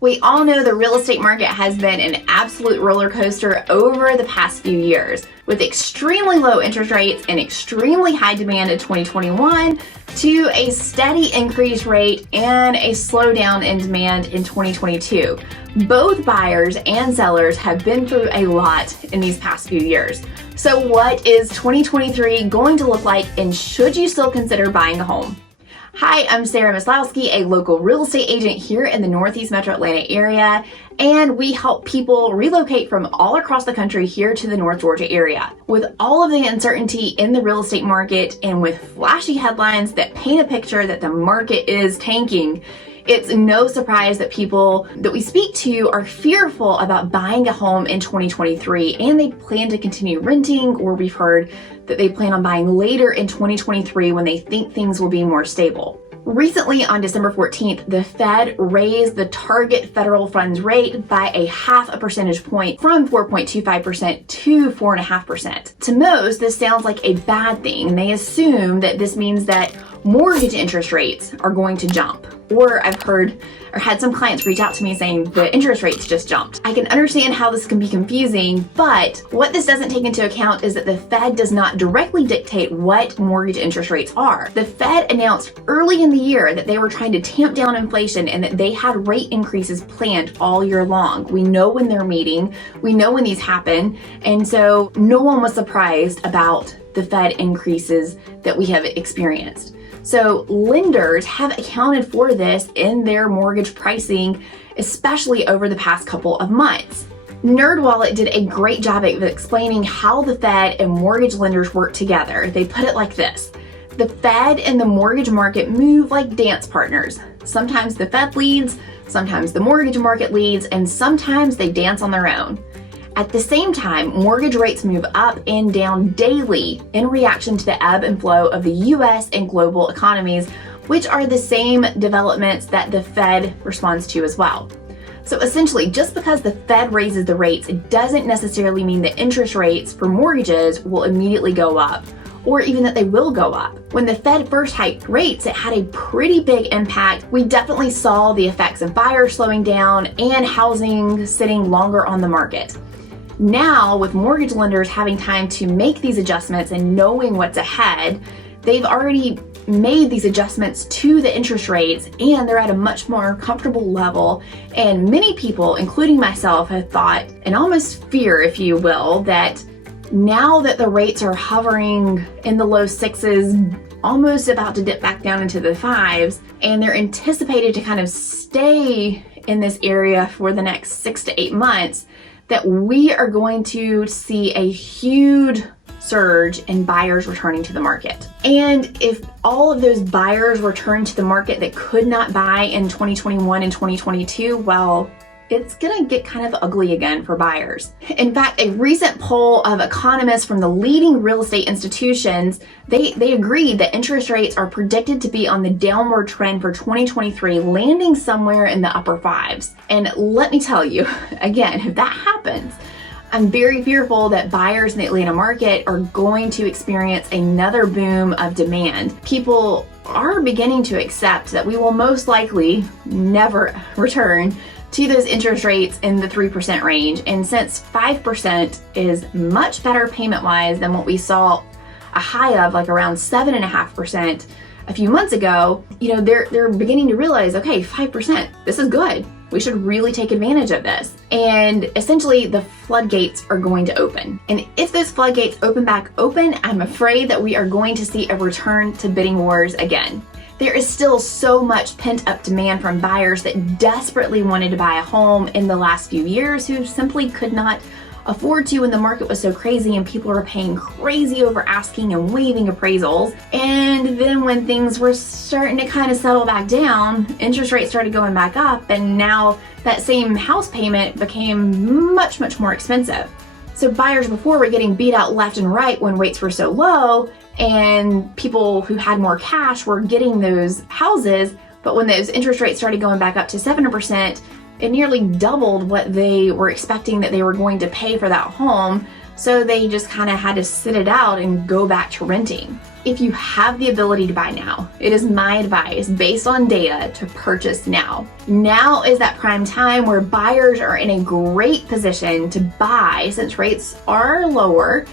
We all know the real estate market has been an absolute roller coaster over the past few years, with extremely low interest rates and extremely high demand in 2021 to a steady increase rate and a slowdown in demand in 2022. Both buyers and sellers have been through a lot in these past few years. So what is 2023 going to look like, and should you still consider buying a home? Hi, I'm Sarah Maslowski, a local real estate agent here in the Northeast Metro Atlanta area, and we help people relocate from all across the country here to the North Georgia area. With all of the uncertainty in the real estate market and with flashy headlines that paint a picture that the market is tanking, it's no surprise that people that we speak to are fearful about buying a home in 2023, and they plan to continue renting, or we've heard that they plan on buying later in 2023 when they think things will be more stable. Recently, on December 14th, the Fed raised the target federal funds rate by a 0.5 percentage point from 4.25% to 4.5%. To most, this sounds like a bad thing, and they assume that this means that mortgage interest rates are going to jump. Or I've heard or had some clients reach out to me saying the interest rates just jumped. I can understand how this can be confusing, but what this doesn't take into account is that the Fed does not directly dictate what mortgage interest rates are. The Fed announced early in the year that they were trying to tamp down inflation and that they had rate increases planned all year long. We know when they're meeting, we know when these happen, and so no one was surprised about the Fed increases that we have experienced. So lenders have accounted for this in their mortgage pricing, especially over the past couple of months. NerdWallet did a great job of explaining how the Fed and mortgage lenders work together. They put it like this: the Fed and the mortgage market move like dance partners. Sometimes the Fed leads, sometimes the mortgage market leads, and sometimes they dance on their own. At the same time, mortgage rates move up and down daily in reaction to the ebb and flow of the US and global economies, which are the same developments that the Fed responds to as well. So essentially, just because the Fed raises the rates, it doesn't necessarily mean that interest rates for mortgages will immediately go up, or even that they will go up. When the Fed first hiked rates, it had a pretty big impact. We definitely saw the effects of buyers slowing down and housing sitting longer on the market. Now, with mortgage lenders having time to make these adjustments and knowing what's ahead, they've already made these adjustments to the interest rates, and they're at a much more comfortable level. And many people, including myself, have thought, and almost fear, if you will, that now that the rates are hovering in the low sixes, almost about to dip back down into the fives, and they're anticipated to kind of stay in this area for the next 6 to 8 months, that we are going to see a huge surge in buyers returning to the market. And if all of those buyers return to the market that could not buy in 2021 and 2022, well, it's gonna get kind of ugly again for buyers. In fact, a recent poll of economists from the leading real estate institutions, they agreed that interest rates are predicted to be on the downward trend for 2023, landing somewhere in the upper fives. And let me tell you, again, if that happens, I'm very fearful that buyers in the Atlanta market are going to experience another boom of demand. People are beginning to accept that we will most likely never return to those interest rates in the 3% range. And since 5% is much better payment-wise than what we saw a high of, like around 7.5% a few months ago, they're beginning to realize, okay, 5%, this is good. We should really take advantage of this. And essentially, the floodgates are going to open. And if those floodgates open back open, I'm afraid that we are going to see a return to bidding wars again. There is still so much pent-up demand from buyers that desperately wanted to buy a home in the last few years who simply could not afford to when the market was so crazy and people were paying crazy over asking and waiving appraisals. And then when things were starting to kind of settle back down, interest rates started going back up, and now that same house payment became much, much more expensive. So buyers before were getting beat out left and right when rates were so low, and people who had more cash were getting those houses, but when those interest rates started going back up to 7%, it nearly doubled what they were expecting that they were going to pay for that home. So they just kind of had to sit it out and go back to renting. If you have the ability to buy now, it is my advice based on data to purchase now. Now is that prime time where buyers are in a great position to buy since rates are lower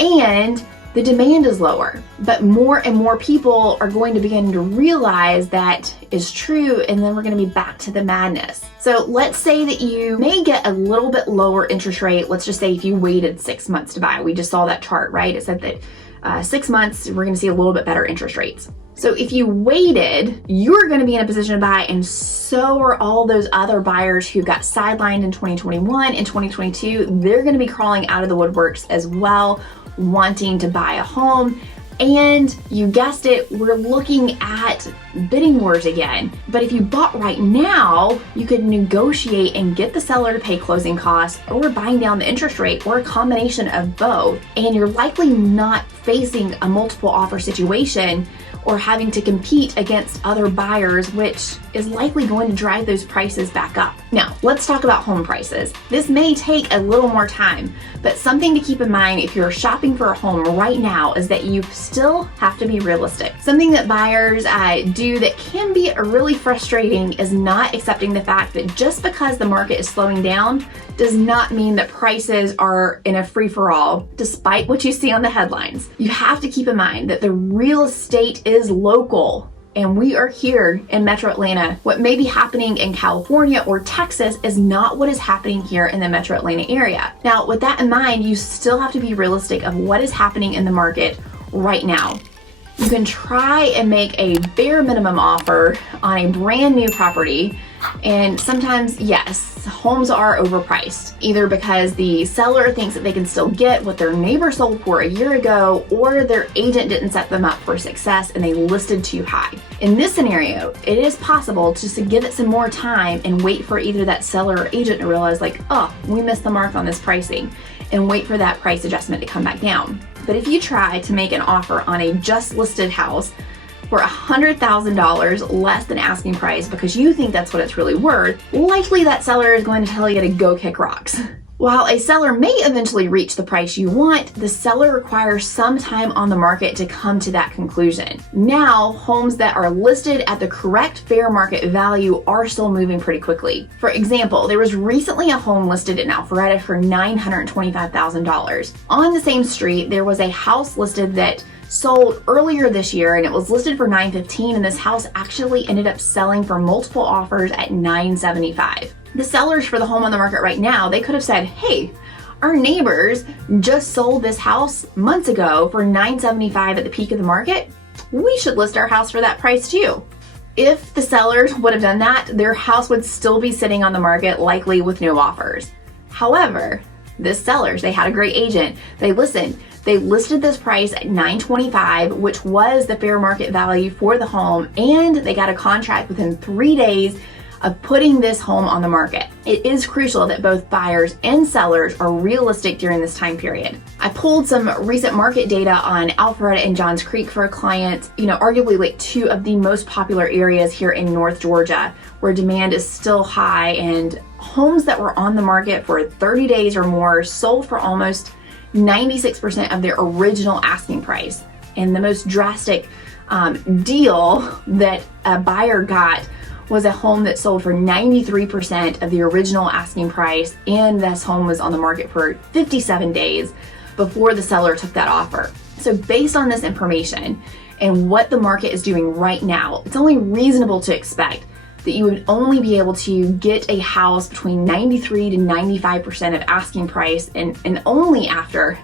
and the demand is lower. But more and more people are going to begin to realize that is true, and then we're going to be back to the madness. So let's say that you may get a little bit lower interest rate. Let's just say if you waited 6 months to buy. We just saw that chart, right? It said that 6 months, we're going to see a little bit better interest rates. So if you waited, you're going to be in a position to buy, and so are all those other buyers who got sidelined in 2021 and 2022. They're going to be crawling out of the woodworks as well, wanting to buy a home. And you guessed it, we're looking at bidding wars again. But if you bought right now, you could negotiate and get the seller to pay closing costs, or buying down the interest rate, or a combination of both. And you're likely not facing a multiple offer situation or having to compete against other buyers, which is likely going to drive those prices back up. Now, let's talk about home prices. This may take a little more time, but something to keep in mind if you're shopping for a home right now is that you still have to be realistic. Something that buyers do that can be really frustrating is not accepting the fact that just because the market is slowing down does not mean that prices are in a free-for-all, despite what you see on the headlines. You have to keep in mind that the real estate is local, and we are here in Metro Atlanta. What may be happening in California or Texas is not what is happening here in the Metro Atlanta area. Now, with that in mind, you still have to be realistic of what is happening in the market right now. You can try and make a bare minimum offer on a brand new property, and sometimes, yes, homes are overpriced, either because the seller thinks that they can still get what their neighbor sold for a year ago, or their agent didn't set them up for success and they listed too high. In this scenario, it is possible just to give it some more time and wait for either that seller or agent to realize, like, oh, we missed the mark on this pricing, and wait for that price adjustment to come back down. But if you try to make an offer on a just listed house for $100,000 less than asking price because you think that's what it's really worth, likely that seller is going to tell you to go kick rocks. While a seller may eventually reach the price you want, the seller requires some time on the market to come to that conclusion. Now, homes that are listed at the correct fair market value are still moving pretty quickly. For example, there was recently a home listed in Alpharetta for $925,000. On the same street, there was a house listed that sold earlier this year, and it was listed for $915,000, and this house actually ended up selling for multiple offers at $975,000. The sellers for the home on the market right now, they could have said, hey, our neighbors just sold this house months ago for $975,000 at the peak of the market. We should list our house for that price too. If the sellers would have done that, their house would still be sitting on the market, likely with no offers. However, the sellers, they had a great agent. They listened. They listed this price at $925,000, which was the fair market value for the home, and they got a contract within 3 days of putting this home on the market. It is crucial that both buyers and sellers are realistic during this time period. I pulled some recent market data on Alpharetta and Johns Creek for a client, arguably like two of the most popular areas here in North Georgia, where demand is still high, and homes that were on the market for 30 days or more sold for almost 96% of their original asking price. And the most drastic deal that a buyer got was a home that sold for 93% of the original asking price, and this home was on the market for 57 days before the seller took that offer. So based on this information and what the market is doing right now, it's only reasonable to expect that you would only be able to get a house between 93 to 95% of asking price, and only after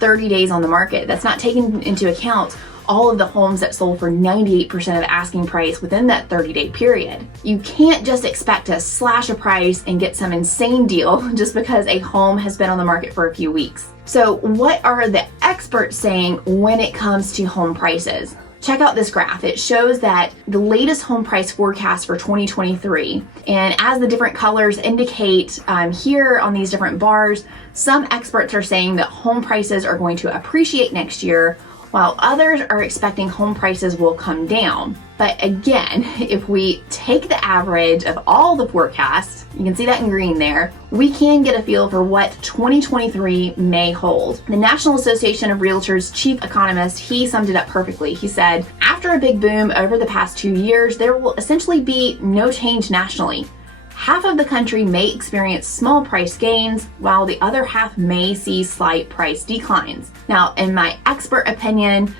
30 days on the market. That's not taking into account all of the homes that sold for 98% of asking price within that 30-day period. You can't just expect to slash a price and get some insane deal just because a home has been on the market for a few weeks. So what are the experts saying when it comes to home prices? Check out this graph. It shows that the latest home price forecast for 2023, and as the different colors indicate here on these different bars, some experts are saying that home prices are going to appreciate next year, while others are expecting home prices will come down. But again, if we take the average of all the forecasts, you can see that in green there, we can get a feel for what 2023 may hold. The National Association of Realtors chief economist, he summed it up perfectly. He said, after a big boom over the past 2 years, there will essentially be no change nationally. Half of the country may experience small price gains, while the other half may see slight price declines. Now, in my expert opinion,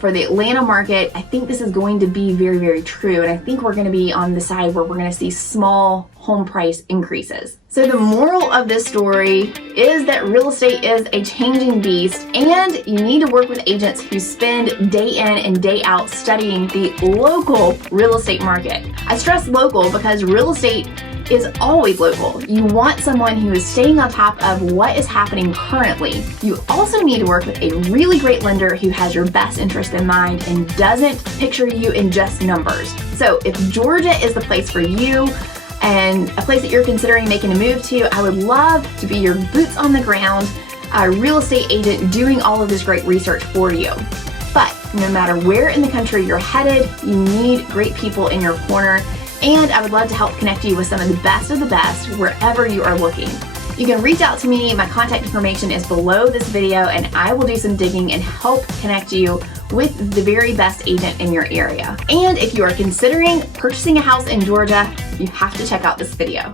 for the Atlanta market, I think this is going to be very, very true. And I think we're going to be on the side where we're going to see small home price increases. So the moral of this story is that real estate is a changing beast, and you need to work with agents who spend day in and day out studying the local real estate market. I stress local because real estate is always local. You want someone who is staying on top of what is happening currently. You also need to work with a really great lender who has your best interest in mind and doesn't picture you in just numbers. So if Georgia is the place for you and a place that you're considering making a move to, I would love to be your boots on the ground real estate agent doing all of this great research for you. But no matter where in the country you're headed, you need great people in your corner. And I would love to help connect you with some of the best wherever you are looking. You can reach out to me. My contact information is below this video, and I will do some digging and help connect you with the very best agent in your area. And if you are considering purchasing a house in Georgia, you have to check out this video.